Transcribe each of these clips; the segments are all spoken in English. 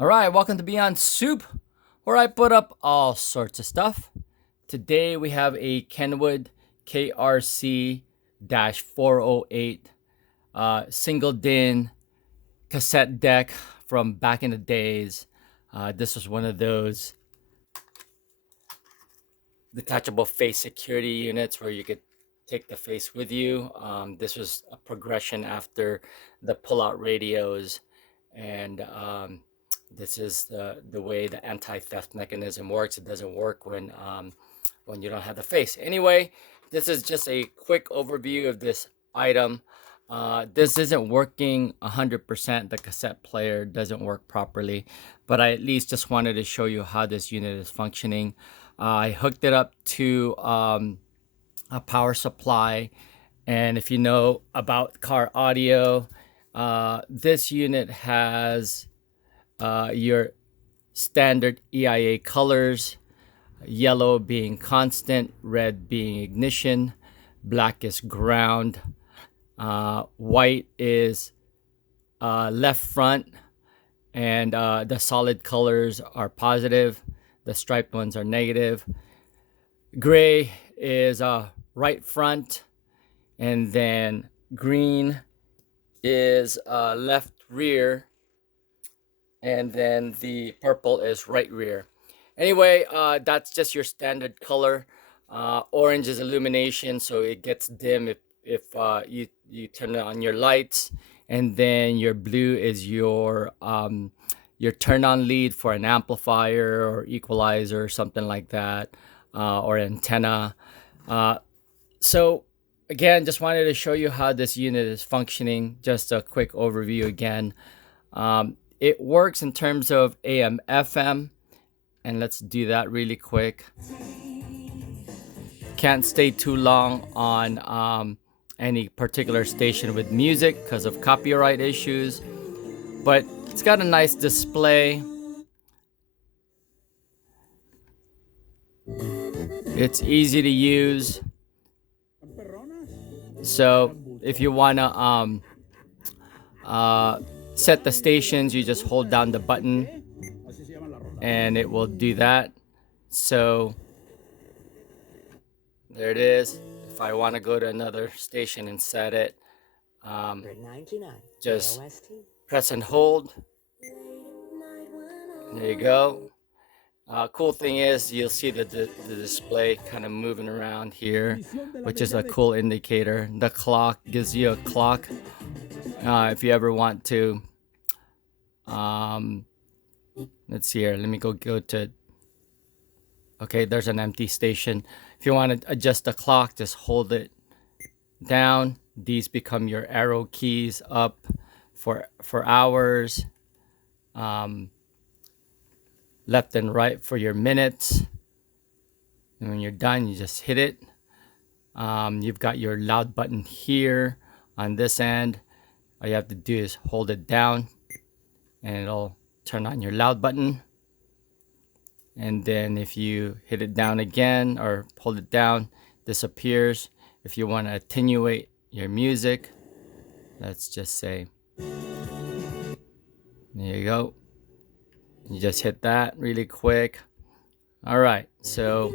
Alright, welcome to Beyond Soup, where I put up all sorts of stuff. Today we have a Kenwood KRC-408 single din cassette deck from back in the days. This was one of those detachable face security units where you could take the face with you. This was a progression after the pull-out radios, and this is the way the anti-theft mechanism works. It doesn't work when you don't have the face. Anyway, this is just a quick overview of this item. This isn't working 100%. The cassette player doesn't work properly, but I at least just wanted to show you how this unit is functioning. I hooked it up to a power supply, and if you know about car audio, this unit has your standard EIA colors, yellow being constant, red being ignition, black is ground, white is left front, and the solid colors are positive, the striped ones are negative. Gray is right front, and then green is left rear, and then the purple is right rear. Anyway, that's just your standard color. Orange is illumination, so it gets dim if you turn on your lights, and then your blue is your turn on lead for an amplifier or equalizer or something like that, or antenna. So again, just wanted to show you how this unit is functioning. Just a quick overview again. It works in terms of AM FM, and let's do that really quick. Can't stay too long on any particular station with music because of copyright issues, but it's got a nice display. It's easy to use, so if you want to set the stations, you just hold down the button and it will do that. So there it is. If I want to go to another station and set it, just press and hold. There you go. Cool thing is you'll see the display kind of moving around here, which is a cool indicator. The clock gives you a clock if you ever want to. Let's see here. Let me go to. Okay, there's an empty station. If you want to adjust the clock, just hold it down. These become your arrow keys up for hours. Left and right for your minutes. And when you're done, you just hit it. You've got your loud button here on this end. All you have to do is hold it down and it'll turn on your loud button. And then if you hit it down again or hold it down, disappears. If you want to attenuate your music, let's just say, there you go. You just hit that really quick. All right, so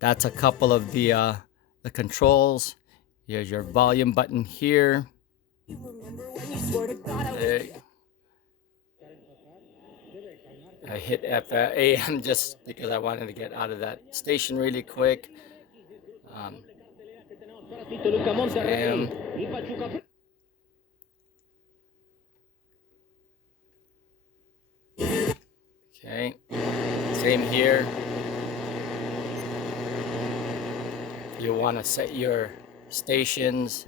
that's a couple of the controls. Here's your volume button here. There. I hit AM just because I wanted to get out of that station really quick. AM. Okay, same here. You want to set your stations.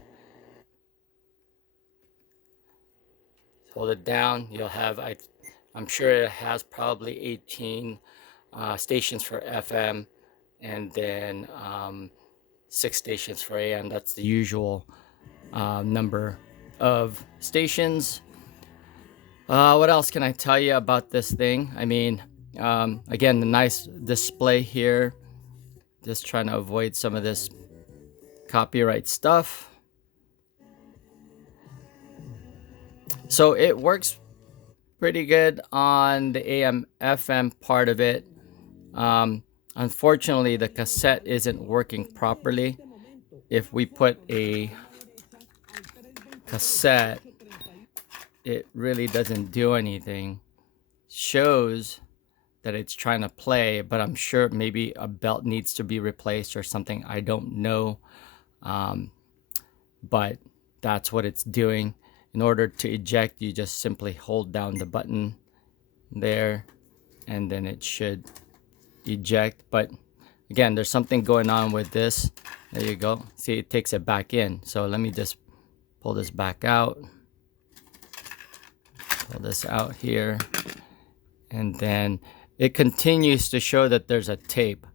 Hold it down. You'll have, I'm sure it has probably 18 stations for FM, and then 6 stations for AM. That's the usual number of stations. What else can I tell you about this thing? I mean, again, the nice display here. Just trying to avoid some of this copyright stuff. So it works pretty good on the AM FM part of it. Um, Unfortunately, the cassette isn't working properly. If we put a cassette, it really doesn't do anything. Shows that it's trying to play, but I'm sure maybe a belt needs to be replaced or something. I don't know. Um, but that's what it's doing. In order to eject, you just simply hold down the button there, and then it should eject. But again, there's something going on with this. There you go. See, it takes it back in. So let me just pull this back out. Pull this out here. And then it continues to show that there's a tape,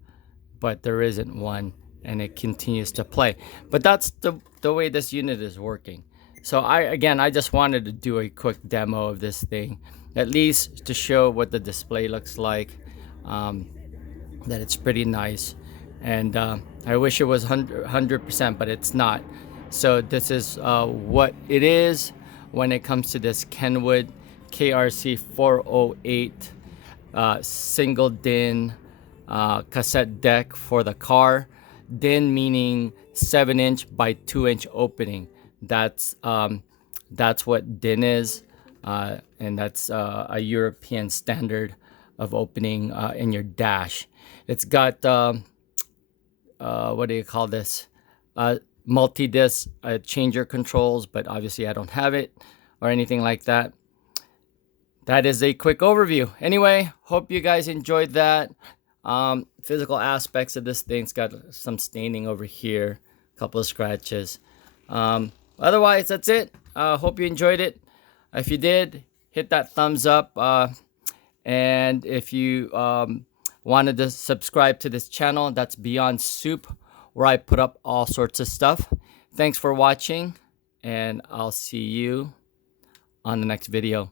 but there isn't one, and it continues to play. But that's the way this unit is working. So I just wanted to do a quick demo of this thing, at least to show what the display looks like, that it's pretty nice. And I wish it was 100%, but it's not. So this is what it is when it comes to this Kenwood KRC-408 single DIN cassette deck for the car. DIN meaning 7-inch by 2-inch opening. That's what DIN is, and that's a European standard of opening in your dash. It's got what do you call this? Multi-disc changer controls, but obviously I don't have it or anything like that. That is a quick overview. Anyway, hope you guys enjoyed that. Physical aspects of this thing. It's got some staining over here, a couple of scratches. Otherwise, that's it. Hope you enjoyed it. If you did, hit that thumbs up. And if you wanted to subscribe to this channel, that's Beyond Soup, where I put up all sorts of stuff. Thanks for watching, and I'll see you on the next video.